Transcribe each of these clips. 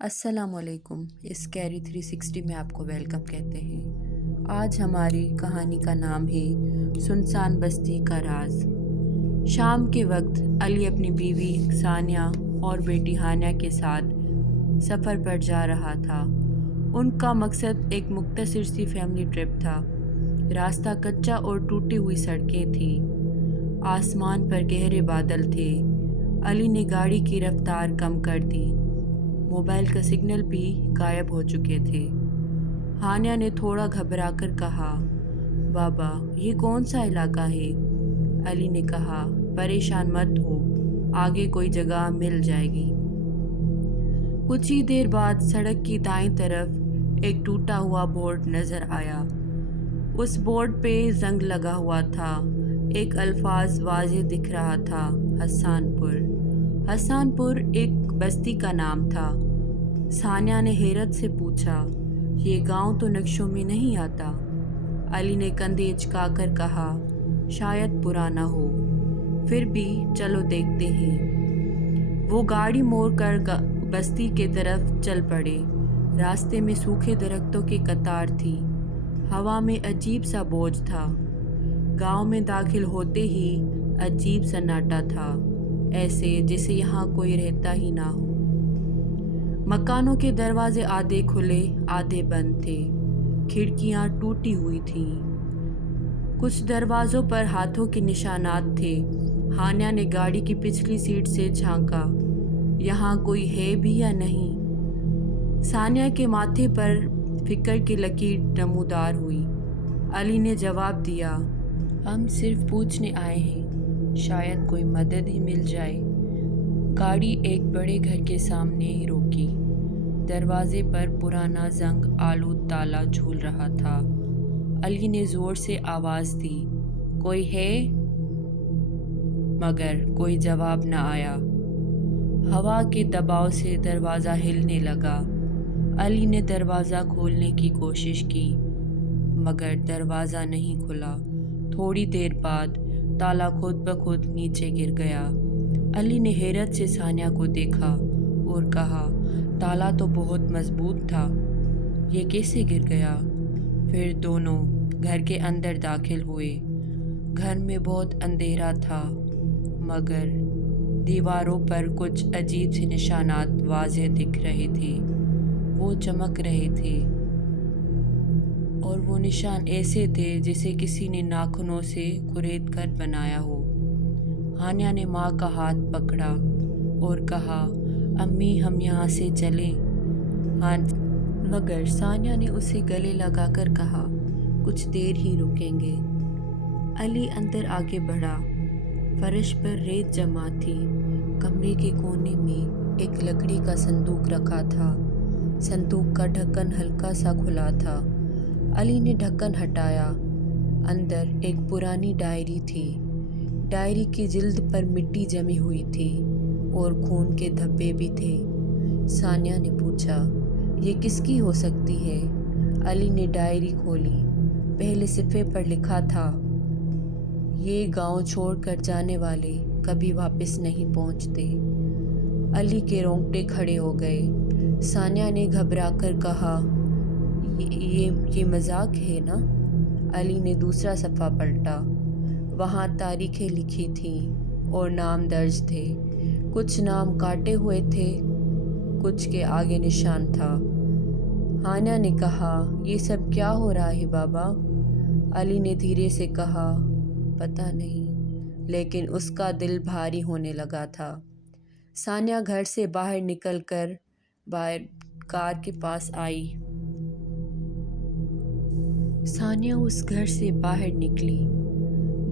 अस्सलाम वालेकुम। इस कैरी 360 में आपको वेलकम कहते हैं। आज हमारी कहानी का नाम है सुनसान बस्ती का राज। शाम के वक्त अली अपनी बीवी सानिया और बेटी हानिया के साथ सफ़र पर जा रहा था। उनका मकसद एक मुख्तसर सी फैमिली ट्रिप था। रास्ता कच्चा और टूटी हुई सड़कें थी। आसमान पर गहरे बादल थे। अली ने गाड़ी की रफ्तार कम कर दी। मोबाइल का सिग्नल भी गायब हो चुके थे। हानिया ने थोड़ा घबराकर कहा, बाबा ये कौन सा इलाका है? अली ने कहा, परेशान मत हो, आगे कोई जगह मिल जाएगी। कुछ ही देर बाद सड़क की दाईं तरफ एक टूटा हुआ बोर्ड नज़र आया। उस बोर्ड पे जंग लगा हुआ था। एक अल्फाज वाज़ेह दिख रहा था, हसनपुर। हसनपुर एक बस्ती का नाम था। सानिया ने हैरत से पूछा, ये गांव तो नक्शों में नहीं आता। अली ने कंधे हिचकाकर कहा, शायद पुराना हो, फिर भी चलो देखते हैं। वो गाड़ी मोड़कर बस्ती के तरफ चल पड़े। रास्ते में सूखे दरख्तों की कतार थी। हवा में अजीब सा बोझ था। गांव में दाखिल होते ही अजीब सन्नाटा था, ऐसे जैसे यहाँ कोई रहता ही ना हो। मकानों के दरवाजे आधे खुले आधे बंद थे। खिड़कियाँ टूटी हुई थीं। कुछ दरवाज़ों पर हाथों के निशानात थे। हानिया ने गाड़ी की पिछली सीट से झांका, यहाँ कोई है भी या नहीं। सानिया के माथे पर फिक्र की लकीर नमूदार हुई। अली ने जवाब दिया, हम सिर्फ पूछने आए हैं, शायद कोई मदद ही मिल जाए। गाड़ी एक बड़े घर के सामने रोकी। दरवाजे पर पुराना जंग आलूद ताला झूल रहा था। अली ने ज़ोर से आवाज़ दी, कोई है? मगर कोई जवाब न आया। हवा के दबाव से दरवाज़ा हिलने लगा। अली ने दरवाज़ा खोलने की कोशिश की, मगर दरवाज़ा नहीं खुला। थोड़ी देर बाद ताला खुद ब खुद नीचे गिर गया। अली ने हैरत से सानिया को देखा और कहा, ताला तो बहुत मजबूत था, ये कैसे गिर गया? फिर दोनों घर के अंदर दाखिल हुए। घर में बहुत अंधेरा था, मगर दीवारों पर कुछ अजीब से निशानात वाज़ेह दिख रहे थे। वो चमक रहे थे और वो निशान ऐसे थे जैसे किसी ने नाखूनों से कुरेद कर बनाया हो। हानिया ने माँ का हाथ पकड़ा और कहा, अम्मी हम यहाँ से चलें। हाँ, मगर सानिया ने उसे गले लगाकर कहा, कुछ देर ही रुकेंगे। अली अंदर आगे बढ़ा। फर्श पर रेत जमा थी। कमरे के कोने में एक लकड़ी का संदूक रखा था। संदूक का ढक्कन हल्का सा खुला था। अली ने ढक्कन हटाया। अंदर एक पुरानी डायरी थी। डायरी की जिल्द पर मिट्टी जमी हुई थी और खून के धब्बे भी थे। सानिया ने पूछा, ये किसकी हो सकती है? अली ने डायरी खोली। पहले सिफ़े पर लिखा था, ये गांव छोड़कर जाने वाले कभी वापस नहीं पहुंचते। अली के रोंगटे खड़े हो गए। सानिया ने घबराकर कहा, ये मजाक है ना? अली ने दूसरा सफ़ा पलटा। वहाँ तारीखें लिखी थीं और नाम दर्ज थे। कुछ नाम काटे हुए थे, कुछ के आगे निशान था। हानिया ने कहा, ये सब क्या हो रहा है बाबा? अली ने धीरे से कहा, पता नहीं, लेकिन उसका दिल भारी होने लगा था। सानिया घर से बाहर निकलकर कार के पास आई। सानिया उस घर से बाहर निकली।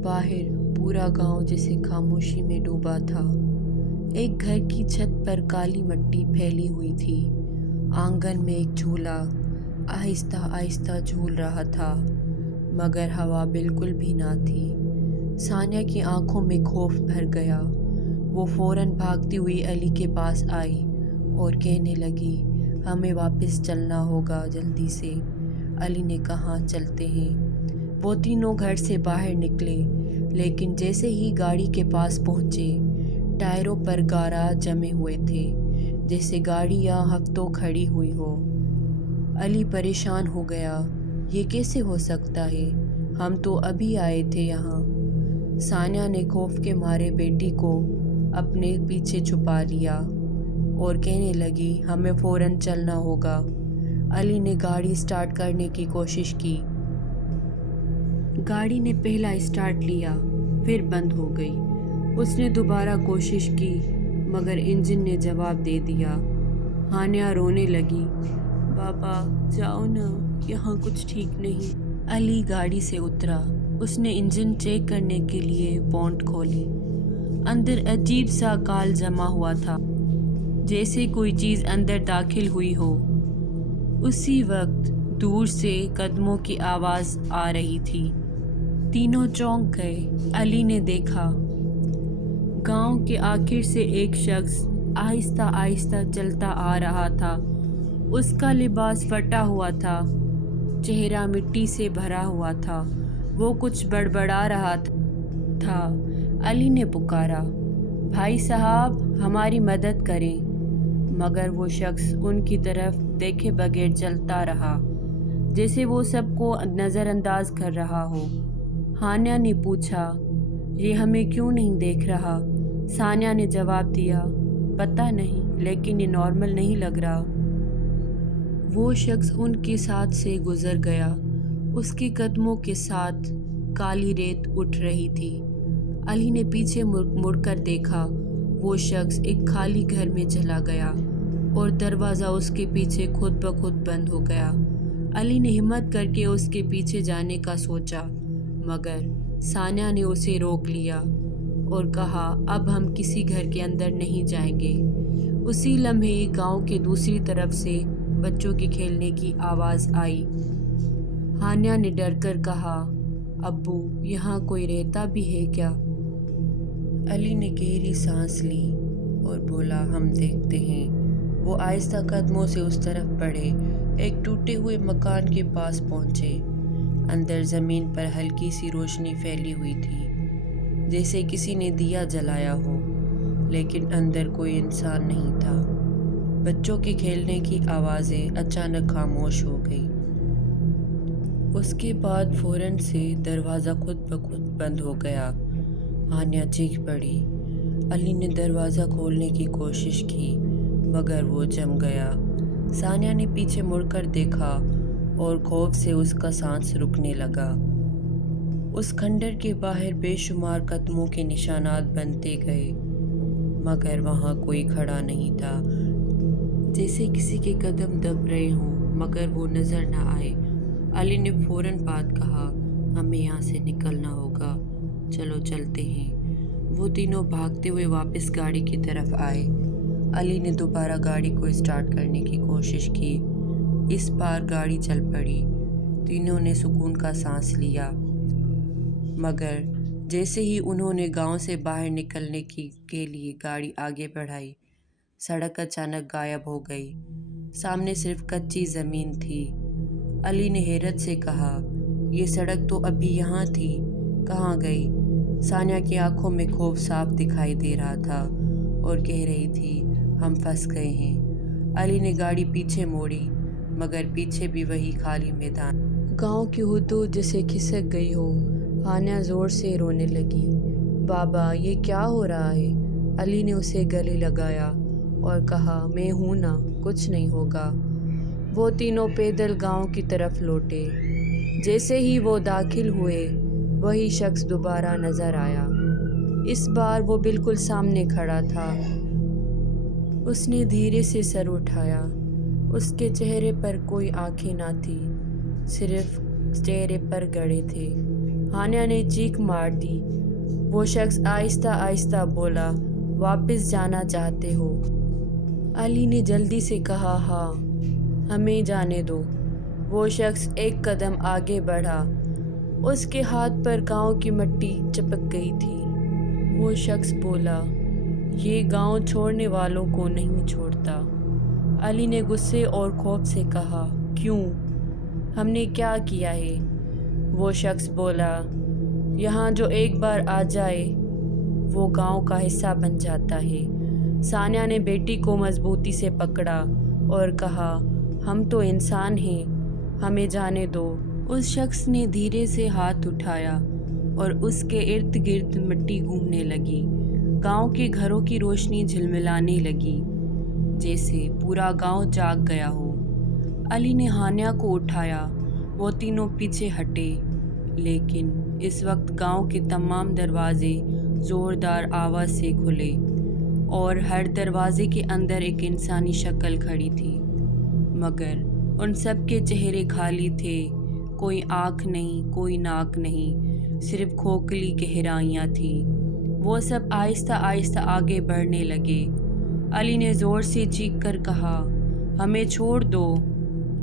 बाहर पूरा गांव जैसे खामोशी में डूबा था। एक घर की छत पर काली मिट्टी फैली हुई थी। आंगन में एक झूला आहिस्ता आहिस्ता झूल रहा था, मगर हवा बिल्कुल भी ना थी। सानिया की आंखों में खौफ भर गया। वो फौरन भागती हुई अली के पास आई और कहने लगी, हमें वापस चलना होगा जल्दी से। अली ने कहा, चलते हैं। वो तीनों घर से बाहर निकले, लेकिन जैसे ही गाड़ी के पास पहुँचे, टायरों पर गारा जमे हुए थे। जैसे गाड़ियाँ हफ्तों खड़ी हुई हो। अली परेशान हो गया, ये कैसे हो सकता है? हम तो अभी आए थे यहाँ। सानिया ने खौफ के मारे बेटी को अपने पीछे छुपा लिया और कहने लगी, हमें फ़ौरन चलना होगा। अली ने गाड़ी स्टार्ट करने की कोशिश की। गाड़ी ने पहला स्टार्ट लिया, फिर बंद हो गई। उसने दोबारा कोशिश की, मगर इंजन ने जवाब दे दिया। हानिया रोने लगी, बाबा जाओ ना, यहाँ कुछ ठीक नहीं। अली गाड़ी से उतरा। उसने इंजन चेक करने के लिए बोनट खोली। अंदर अजीब सा काल जमा हुआ था, जैसे कोई चीज़ अंदर दाखिल हुई हो। उसी वक्त दूर से कदमों की आवाज़ आ रही थी। तीनों चौंक गए। अली ने देखा, गांव के आखिर से एक शख्स आहिस्ता आहिस्ता चलता आ रहा था। उसका लिबास फटा हुआ था, चेहरा मिट्टी से भरा हुआ था। वो कुछ बड़बड़ा रहा था। अली ने पुकारा, भाई साहब हमारी मदद करें, मगर वो शख्स उनकी तरफ देखे बगैर चलता रहा, जैसे वो सबको नज़रअंदाज कर रहा हो। हानिया ने पूछा, ये हमें क्यों नहीं देख रहा? सानिया ने जवाब दिया, पता नहीं, लेकिन ये नॉर्मल नहीं लग रहा। वो शख्स उनके साथ से गुजर गया। उसके कदमों के साथ काली रेत उठ रही थी। अली ने पीछे मुड़कर देखा। वो शख्स एक खाली घर में चला गया और दरवाज़ा उसके पीछे खुद ब खुद बंद हो गया। अली ने हिम्मत करके उसके पीछे जाने का सोचा, मगर सानिया ने उसे रोक लिया और कहा, अब हम किसी घर के अंदर नहीं जाएंगे। उसी लम्हे गांव के दूसरी तरफ से बच्चों की खेलने की आवाज़ आई। हानिया ने डरकर कहा, अब्बू यहाँ कोई रहता भी है क्या? अली ने गहरी सांस ली और बोला, हम देखते हैं। वो आहिस्ता कदमों से उस तरफ बढ़े, एक टूटे हुए मकान के पास पहुँचे। अंदर ज़मीन पर हल्की सी रोशनी फैली हुई थी, जैसे किसी ने दिया जलाया हो, लेकिन अंदर कोई इंसान नहीं था। बच्चों के खेलने की आवाज़ें अचानक खामोश हो गई। उसके बाद फ़ौरन से दरवाज़ा खुद ब खुद बंद हो गया। हानिया चीख पड़ी। अली ने दरवाज़ा खोलने की कोशिश की, मगर वो जम गया। सानिया ने पीछे मुड़कर देखा और खौफ से उसका सांस रुकने लगा। उस खंडर के बाहर बेशुमार कदमों के निशानात बनते गए, मगर वहाँ कोई खड़ा नहीं था, जैसे किसी के कदम दब रहे हों, मगर वो नज़र न आए। अली ने फ़ौरन बात कहा, हमें यहाँ से निकलना होगा, चलो चलते हैं। वो तीनों भागते हुए वापस गाड़ी की तरफ आए। अली ने दोबारा गाड़ी को स्टार्ट करने की कोशिश की। इस बार गाड़ी चल पड़ी। तीनों ने सुकून का सांस लिया, मगर जैसे ही उन्होंने गांव से बाहर निकलने के लिए गाड़ी आगे बढ़ाई, सड़क अचानक गायब हो गई। सामने सिर्फ कच्ची ज़मीन थी। अली ने हैरत से कहा, ये सड़क तो अभी यहाँ थी, कहाँ गई? सानिया की आंखों में खौफ साफ दिखाई दे रहा था और कह रही थी, हम फंस गए हैं। अली ने गाड़ी पीछे मोड़ी, मगर पीछे भी वही खाली मैदान। गांव की हुदूद जैसे खिसक गई हो। हानिया ज़ोर से रोने लगी। बाबा ये क्या हो रहा है? अली ने उसे गले लगाया और कहा, मैं हूँ ना, कुछ नहीं होगा। वो तीनों पैदल गांव की तरफ लौटे। जैसे ही वो दाखिल हुए, वही शख्स दोबारा नज़र आया। इस बार वो बिल्कुल सामने खड़ा था। उसने धीरे से सर उठाया। उसके चेहरे पर कोई आंखें ना थी, सिर्फ चेहरे पर गड़े थे। हानिया ने चीख मार दी। वो शख्स आहिस्ता आहिस्ता बोला, वापस जाना चाहते हो? अली ने जल्दी से कहा, हाँ, हमें जाने दो। वो शख्स एक कदम आगे बढ़ा। उसके हाथ पर गांव की मिट्टी चिपक गई थी। वो शख्स बोला, ये गांव छोड़ने वालों को नहीं छोड़ता। अली ने गुस्से और खौफ से कहा, क्यों? हमने क्या किया है? वो शख्स बोला, यहाँ जो एक बार आ जाए वो गांव का हिस्सा बन जाता है। ثانیہ نے بیٹی کو مضبوطی سے پکڑا اور کہا، ہم تو انسان ہیں، ہمیں جانے دو۔ اس شخص نے دھیرے سے ہاتھ اٹھایا اور اس کے ارد گرد مٹی گھومنے لگی۔ گاؤں کے گھروں کی روشنی جھلملانے لگی، جیسے پورا گاؤں جاگ گیا ہو۔ علی نے ہانیہ کو اٹھایا، وہ تینوں پیچھے ہٹے، لیکن اس وقت گاؤں کے تمام دروازے زوردار آواز سے کھلے اور ہر دروازے کے اندر ایک انسانی شکل کھڑی تھی، مگر ان سب کے چہرے خالی تھے۔ کوئی آنکھ نہیں، کوئی ناک نہیں، صرف کھوکھلی گہرائیاں تھیں۔ وہ سب آہستہ آہستہ آگے بڑھنے لگے۔ علی نے زور سے چیخ کر کہا، ہمیں چھوڑ دو،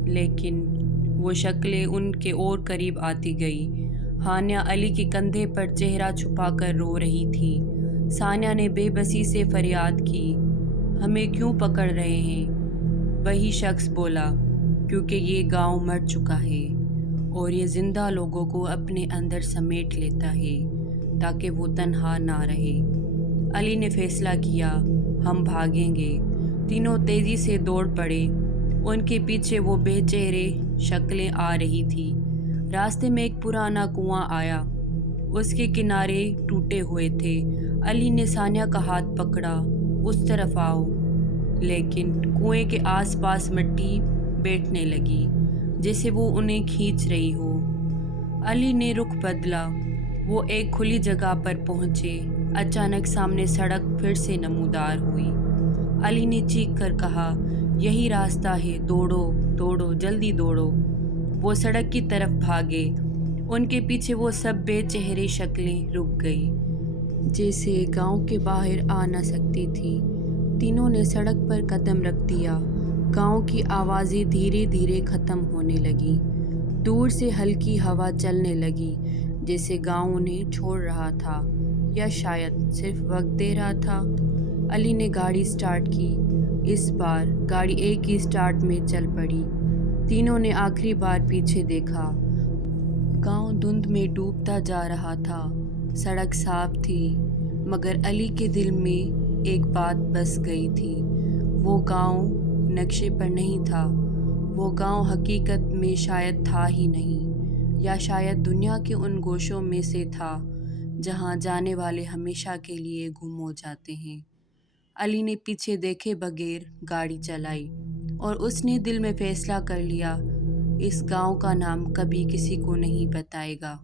لیکن وہ شکلیں ان کے اور قریب آتی گئی۔ ہانیہ علی کے کندھے پر چہرہ چھپا کر رو رہی تھی۔ ثانیہ نے بے بسی سے فریاد کی، ہمیں کیوں پکڑ رہے ہیں؟ وہی شخص بولا، کیونکہ یہ گاؤں مر چکا ہے اور یہ زندہ لوگوں کو اپنے اندر سمیٹ لیتا ہے تاکہ وہ تنہا نہ رہے۔ علی نے فیصلہ کیا، ہم بھاگیں گے۔ تینوں تیزی سے دوڑ پڑے، ان کے پیچھے وہ بے چہرے شکلیں آ رہی تھیں۔ راستے میں ایک پرانا کنواں آیا، اس کے کنارے ٹوٹے ہوئے تھے۔ علی نے ثانیہ کا ہاتھ پکڑا، اس طرف آؤ، لیکن کنویں کے آس پاس مٹی بیٹھنے لگی، جیسے وہ انہیں کھینچ رہی ہو۔ علی نے رخ بدلا، وہ ایک کھلی جگہ پر پہنچے۔ اچانک سامنے سڑک پھر سے نمودار ہوئی۔ علی نے چیخ کر کہا، یہی راستہ ہے، دوڑو دوڑو، جلدی دوڑو۔ وہ سڑک کی طرف بھاگے، ان کے پیچھے وہ سب بے چہرے شکلیں رک گئی، جیسے گاؤں کے باہر آ نہ سکتی تھی۔ تینوں نے سڑک پر قدم رکھ دیا۔ گاؤں کی آوازیں دھیرے دھیرے ختم ہونے لگیں۔ دور سے ہلکی ہوا چلنے لگی، جیسے گاؤں انہیں چھوڑ رہا تھا یا شاید صرف وقت دے رہا تھا۔ علی نے گاڑی سٹارٹ کی۔ اس بار گاڑی ایک ہی سٹارٹ میں چل پڑی۔ تینوں نے آخری بار پیچھے دیکھا۔ گاؤں دھند میں ڈوبتا جا رہا تھا۔ سڑک صاف تھی، مگر علی کے دل میں ایک بات بس گئی تھی، وہ گاؤں نقشے پر نہیں تھا، وہ گاؤں حقیقت میں شاید تھا ہی نہیں، یا شاید دنیا کے ان گوشوں میں سے تھا جہاں جانے والے ہمیشہ کے لیے گم ہو جاتے ہیں۔ علی نے پیچھے دیکھے بغیر گاڑی چلائی اور اس نے دل میں فیصلہ کر لیا، اس گاؤں کا نام کبھی کسی کو نہیں بتائے گا۔